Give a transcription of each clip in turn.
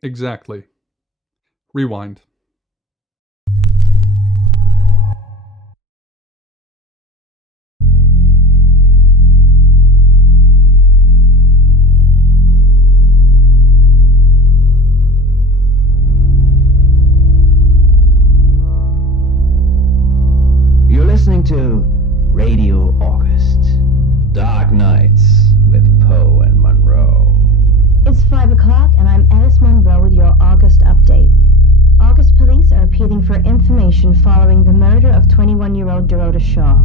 Exactly. Rewind. You're listening to Radio August. Dark Nights with Poe and Monroe. It's 5 o'clock, and I'm Alice Monroe with your August update. August police are appealing for information following the murder of 21-year-old Dorota Shaw.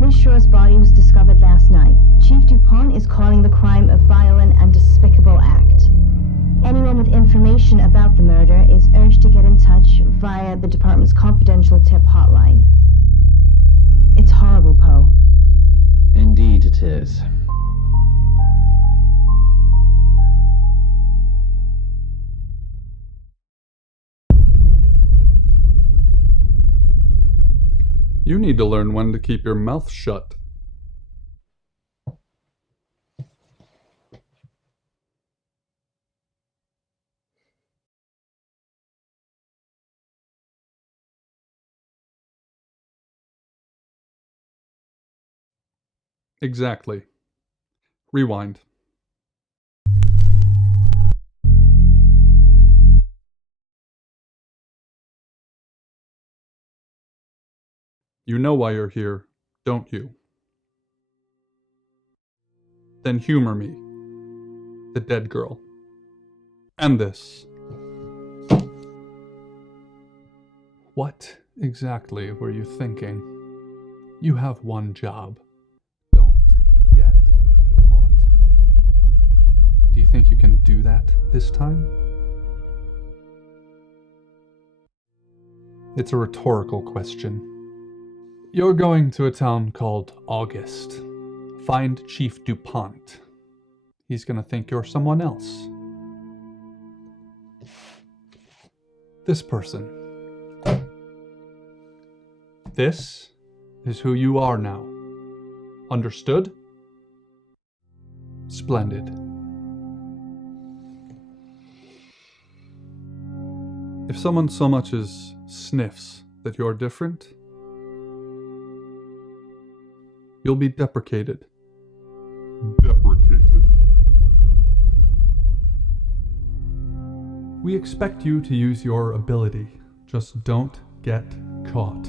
Miss Shaw's body was discovered last night. Chief Dupont is calling the crime a violent and despicable act. Anyone with information about the murder is urged to get in touch via the department's confidential tip hotline. It's horrible, Poe. Indeed it is. You need to learn when to keep your mouth shut. Exactly. Rewind. You know why you're here, don't you? Then humor me, the dead girl. And this. What exactly were you thinking? You have one job. Don't get caught. Do you think you can do that this time? It's a rhetorical question. You're going to a town called August. Find Chief DuPont. He's gonna think you're someone else. This person. This is who you are now. Understood? Splendid. If someone so much as sniffs that you're different, you'll be deprecated. Deprecated. We expect you to use your ability. Just don't get caught.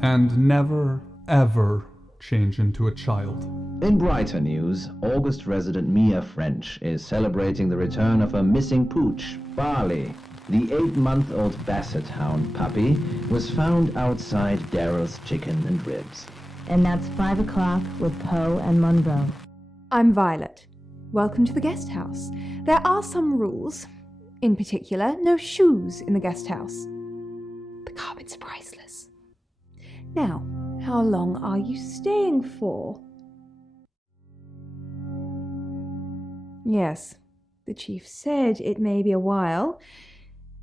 And never, ever change into a child. In brighter news, August resident Mia French is celebrating the return of her missing pooch, Barley. The 8-month-old Basset Hound puppy was found outside Daryl's Chicken and Ribs. And that's 5 o'clock with Poe and Monroe. I'm Violet. Welcome to the guest house. There are some rules. In particular, no shoes in the guest house. The carpets are priceless. Now, how long are you staying for? Yes, the chief said it may be a while.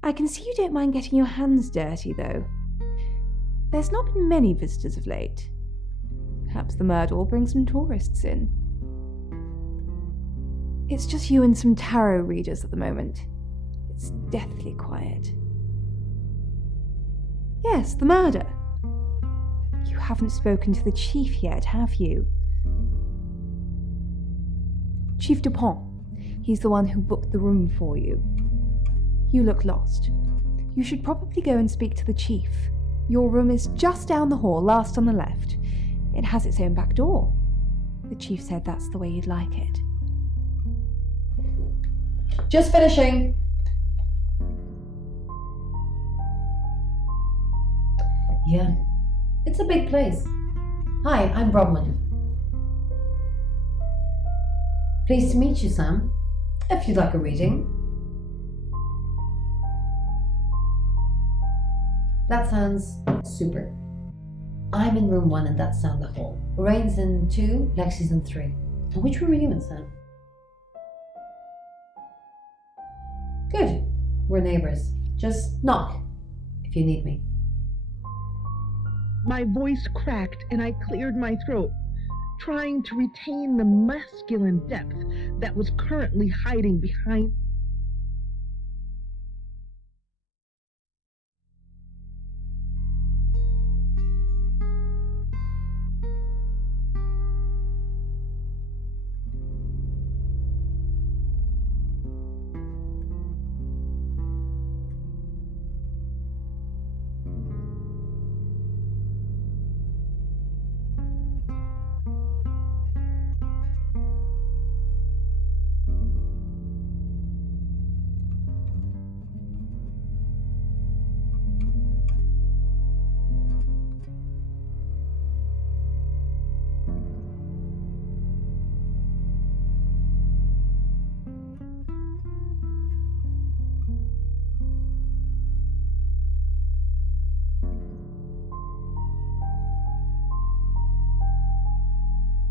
I can see you don't mind getting your hands dirty, though. There's not been many visitors of late. Perhaps the murder will bring some tourists in. It's just you and some tarot readers at the moment. It's deathly quiet. Yes, the murder. You haven't spoken to the chief yet, have you? Chief Dupont. He's the one who booked the room for you. You look lost. You should probably go and speak to the chief. Your room is just down the hall, last on the left. It has its own back door. The chief said that's the way you'd like it. Just finishing. Yeah, it's a big place. Hi, I'm Bronwyn. Pleased to meet you, Sam. If you'd like a reading. That sounds super. I'm in room 1 and that's down the hall. Lorraine's in 2, Lexi's in 3. And which room are you in, Sam? Good. We're neighbours. Just knock if you need me. My voice cracked and I cleared my throat, trying to retain the masculine depth that was currently hiding behind.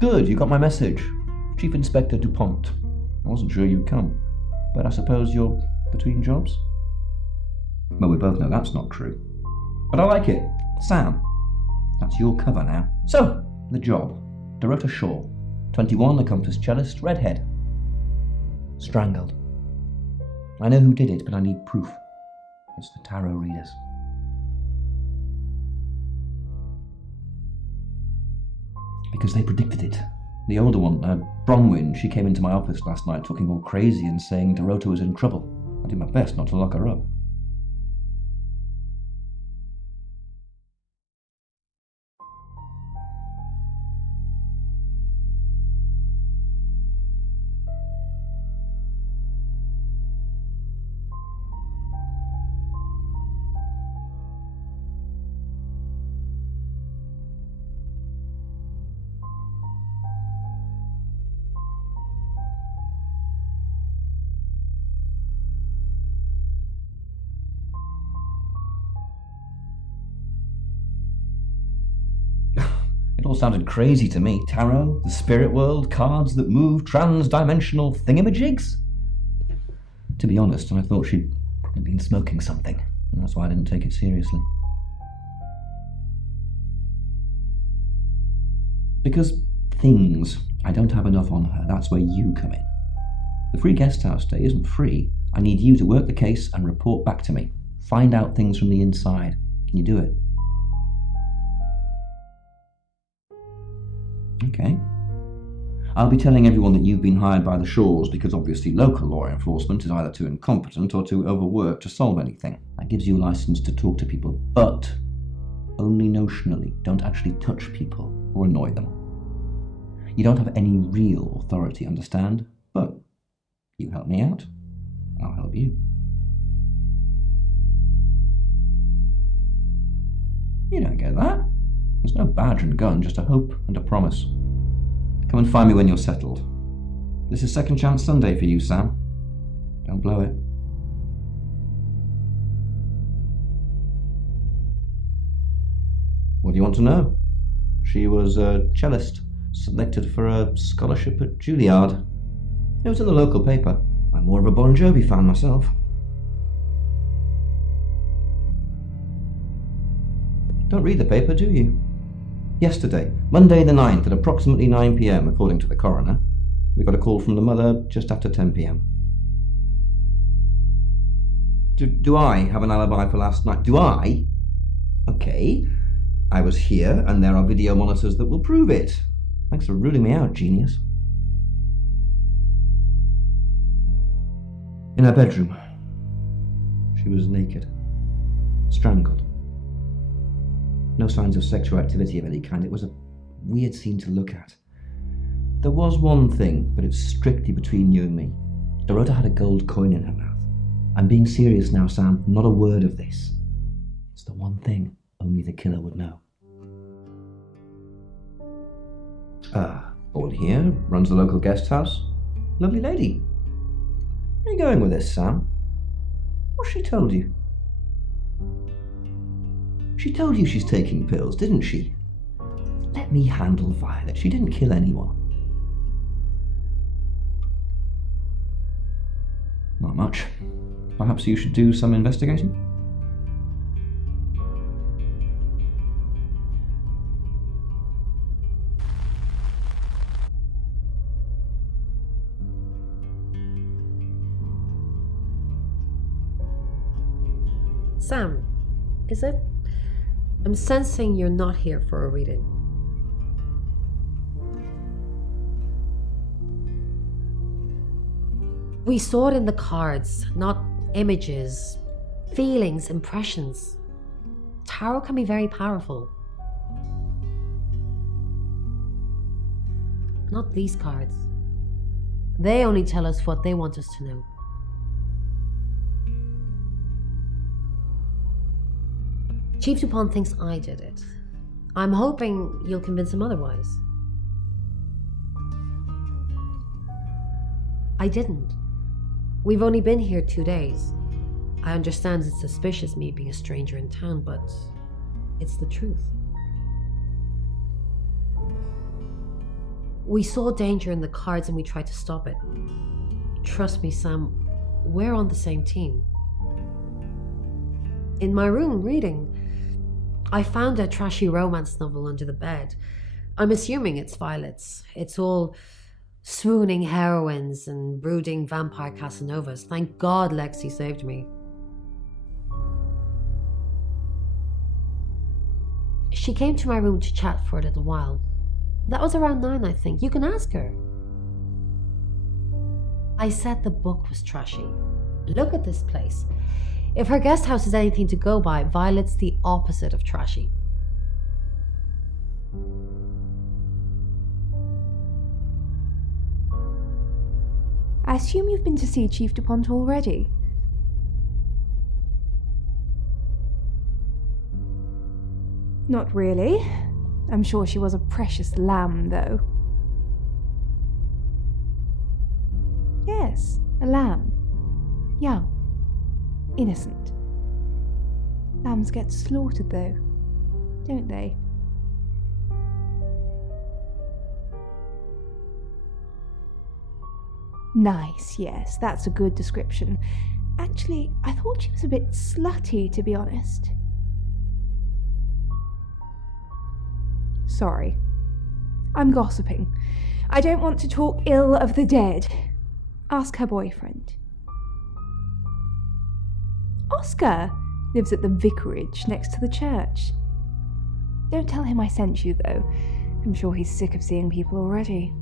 Good, you got my message. Chief Inspector DuPont. I wasn't sure you'd come, but I suppose you're between jobs? Well, we both know that's not true. But I like it. Sam, that's your cover now. So, the job. Dorota Shaw, 21, accomplished cellist, redhead. Strangled. I know who did it, but I need proof. It's the tarot readers. Because they predicted it. The older one, Bronwyn, she came into my office last night talking all crazy and saying Dorota was in trouble. I did my best not to lock her up. It all sounded crazy to me. Tarot, the spirit world, cards that move, trans-dimensional thingamajigs. To be honest, I thought she'd probably been smoking something, and that's why I didn't take it seriously. Because things, I don't have enough on her, that's where you come in. The free guest house stay isn't free. I need you to work the case and report back to me. Find out things from the inside. Can you do it? Okay. I'll be telling everyone that you've been hired by the Shaws because obviously local law enforcement is either too incompetent or too overworked to solve anything. That gives you a license to talk to people, but only notionally. Don't actually touch people or annoy them. You don't have any real authority, understand? But you help me out, I'll help you. You don't get that. There's no badge and gun, just a hope and a promise. Come and find me when you're settled. This is Second Chance Sunday for you, Sam. Don't blow it. What do you want to know? She was a cellist, selected for a scholarship at Juilliard. It was in the local paper. I'm more of a Bon Jovi fan myself. Don't read the paper, do you? Yesterday, Monday the 9th at approximately 9 p.m, according to the coroner, we got a call from the mother just after 10 p.m. Do I have an alibi for last night? Do I? Okay. I was here, and there are video monitors that will prove it. Thanks for ruling me out, genius. In her bedroom. She was naked. Strangled. No signs of sexual activity of any kind. It was a weird scene to look at. There was one thing, but it's strictly between you and me. Dorota had a gold coin in her mouth. I'm being serious now, Sam. Not a word of this. It's the one thing only the killer would know. Board here, runs the local guest house. Lovely lady. Where are you going with this, Sam? What's she told you? She told you she's taking pills, didn't she? Let me handle Violet. She didn't kill anyone. Not much. Perhaps you should do some investigating? Sam, is it? I'm sensing you're not here for a reading. We saw it in the cards, not images, feelings, impressions. Tarot can be very powerful. Not these cards. They only tell us what they want us to know. Chief DuPont thinks I did it. I'm hoping you'll convince him otherwise. I didn't. We've only been here 2 days. I understand it's suspicious me being a stranger in town, but it's the truth. We saw danger in the cards and we tried to stop it. Trust me, Sam, we're on the same team. In my room, reading, I found a trashy romance novel under the bed. I'm assuming it's Violet's. It's all swooning heroines and brooding vampire Casanovas. Thank God Lexi saved me. She came to my room to chat for a little while. That was around 9, I think. You can ask her. I said the book was trashy. Look at this place. If her guest house is anything to go by, Violet's the opposite of trashy. I assume you've been to see Chief DuPont already. Not really. I'm sure she was a precious lamb, though. Yes, a lamb. Young. Innocent. Lambs get slaughtered, though, don't they? Nice, yes, that's a good description. Actually, I thought she was a bit slutty, to be honest. Sorry. I'm gossiping. I don't want to talk ill of the dead. Ask her boyfriend. Oscar lives at the vicarage next to the church. Don't tell him I sent you, though. I'm sure he's sick of seeing people already.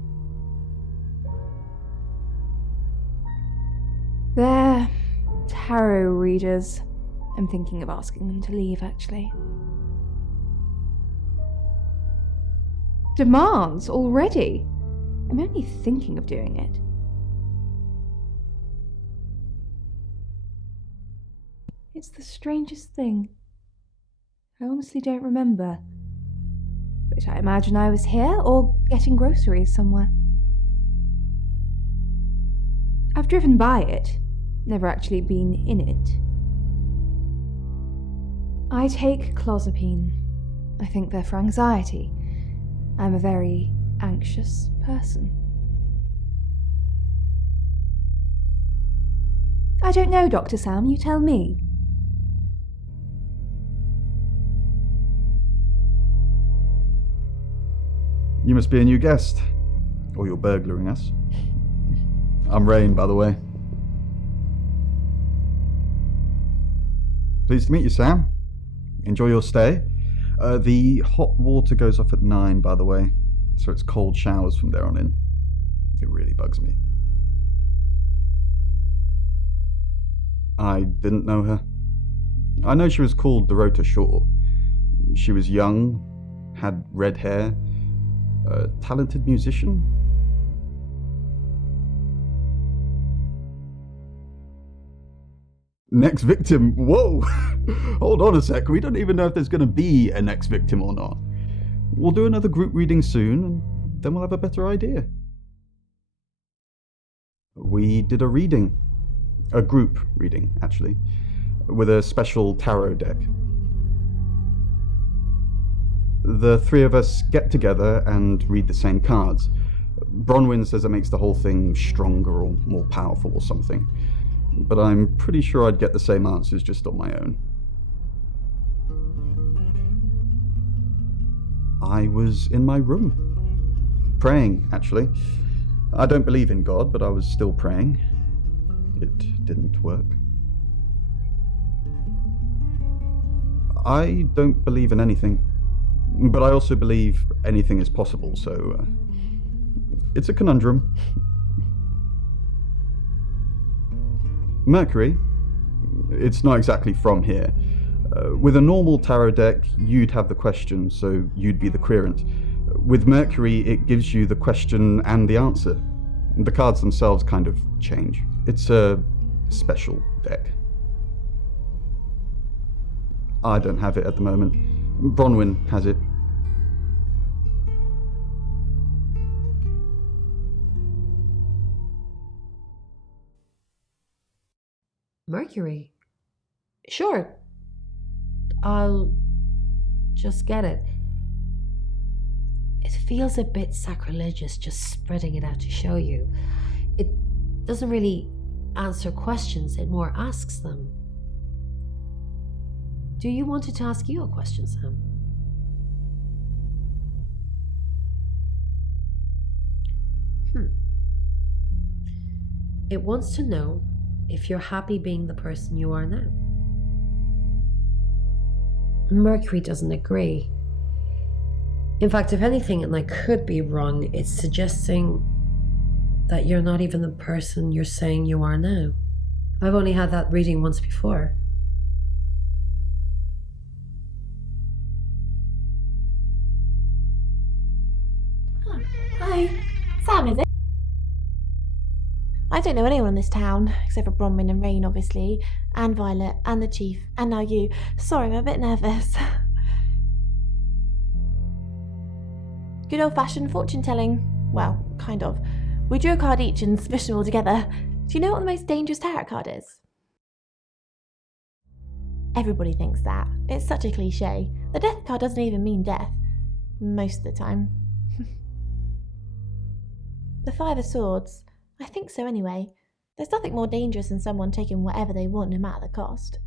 They're tarot readers. I'm thinking of asking them to leave, actually. Demands already? I'm only thinking of doing it. It's the strangest thing. I honestly don't remember. But I imagine I was here or getting groceries somewhere. I've driven by it, never actually been in it. I take clozapine. I think they're for anxiety. I'm a very anxious person. I don't know, Dr. Sam, you tell me. You must be a new guest. Or you're burglaring us. I'm Rain, by the way. Pleased to meet you, Sam. Enjoy your stay. The hot water goes off at 9, by the way, so it's cold showers from there on in. It really bugs me. I didn't know her. I know she was called Dorota Shaw. She was young, had red hair, a talented musician. Next victim? Whoa! Hold on a sec, we don't even know if there's going to be a next victim or not. We'll do another group reading soon, and then we'll have a better idea. We did a reading. A group reading, actually. With a special tarot deck. The 3 of us get together and read the same cards. Bronwyn says it makes the whole thing stronger or more powerful or something. But I'm pretty sure I'd get the same answers just on my own. I was in my room. Praying, actually. I don't believe in God, but I was still praying. It didn't work. I don't believe in anything, but I also believe anything is possible, so it's a conundrum. Mercury, it's not exactly from here. With a normal tarot deck, you'd have the question, so you'd be the querent. With Mercury, it gives you the question and the answer. The cards themselves kind of change. It's a special deck. I don't have it at the moment. Bronwyn has it. Mercury? Sure. I'll just get it. It feels a bit sacrilegious just spreading it out to show you. It doesn't really answer questions, it more asks them. Do you want it to ask you a question, Sam? It wants to know if you're happy being the person you are now. Mercury doesn't agree. In fact, if anything, and I could be wrong, it's suggesting that you're not even the person you're saying you are now. I've only had that reading once before. Hi. Sam, is it? I don't know anyone in this town, except for Bronwyn and Rain, obviously, and Violet, and the Chief, and now you. Sorry, I'm a bit nervous. Good old-fashioned fortune-telling. Well, kind of. We drew a card each and smushed them all together. Do you know what the most dangerous tarot card is? Everybody thinks that. It's such a cliche. The death card doesn't even mean death. Most of the time. The Five of Swords. I think so anyway. There's nothing more dangerous than someone taking whatever they want no matter the cost.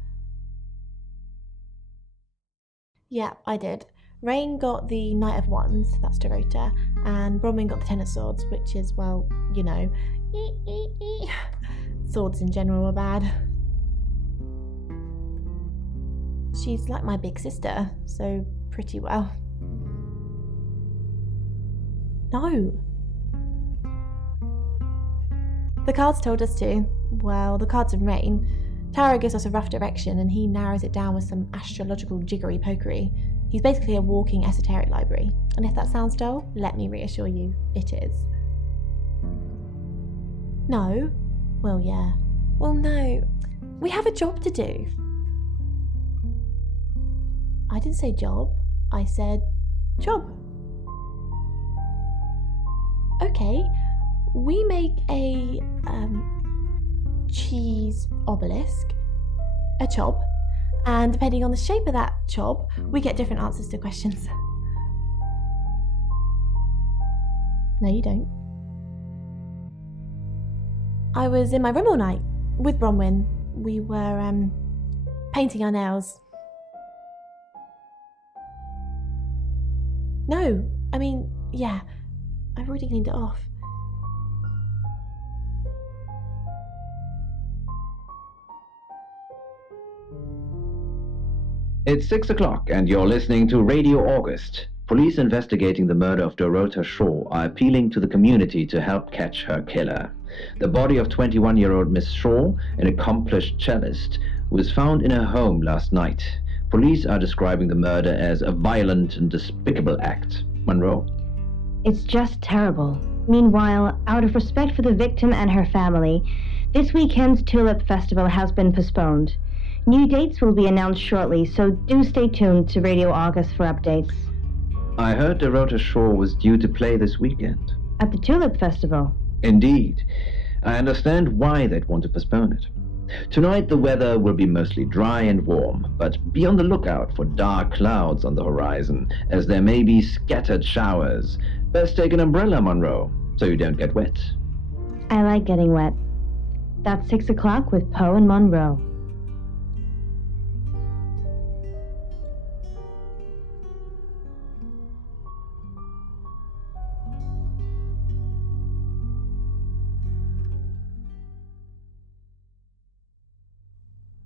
Yeah, I did. Rain got the Knight of Wands, that's Dorota, and Bronwyn got the Ten of Swords, which is, well, you know, swords in general are bad. She's like my big sister, so pretty well. No. The cards told us to. Well, the cards of Rain. Tarot gives us a rough direction and he narrows it down with some astrological jiggery-pokery. He's basically a walking esoteric library. And if that sounds dull, let me reassure you, it is. No? Well, yeah. Well, no. We have a job to do. I didn't say job. I said job. Okay. We make a cheese obelisk, a chob, and depending on the shape of that chob, we get different answers to questions. No, you don't. I was in my room all night with Bronwyn. We were painting our nails. No, I mean, yeah, I've already cleaned it off. It's 6 o'clock and you're listening to Radio August. Police investigating the murder of Dorota Shaw are appealing to the community to help catch her killer. The body of 21-year-old Miss Shaw, an accomplished cellist, was found in her home last night. Police are describing the murder as a violent and despicable act. Monroe? It's just terrible. Meanwhile, out of respect for the victim and her family, this weekend's Tulip Festival has been postponed. New dates will be announced shortly, so do stay tuned to Radio August for updates. I heard Dorota Shaw was due to play this weekend. At the Tulip Festival? Indeed. I understand why they'd want to postpone it. Tonight the weather will be mostly dry and warm, but be on the lookout for dark clouds on the horizon, as there may be scattered showers. Best take an umbrella, Monroe, so you don't get wet. I like getting wet. That's 6 o'clock with Poe and Monroe.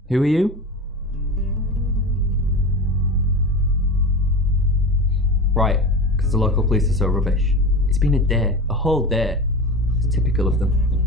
Who are you? Right, because the local police are so rubbish. It's been a day, a whole day. It's typical of them.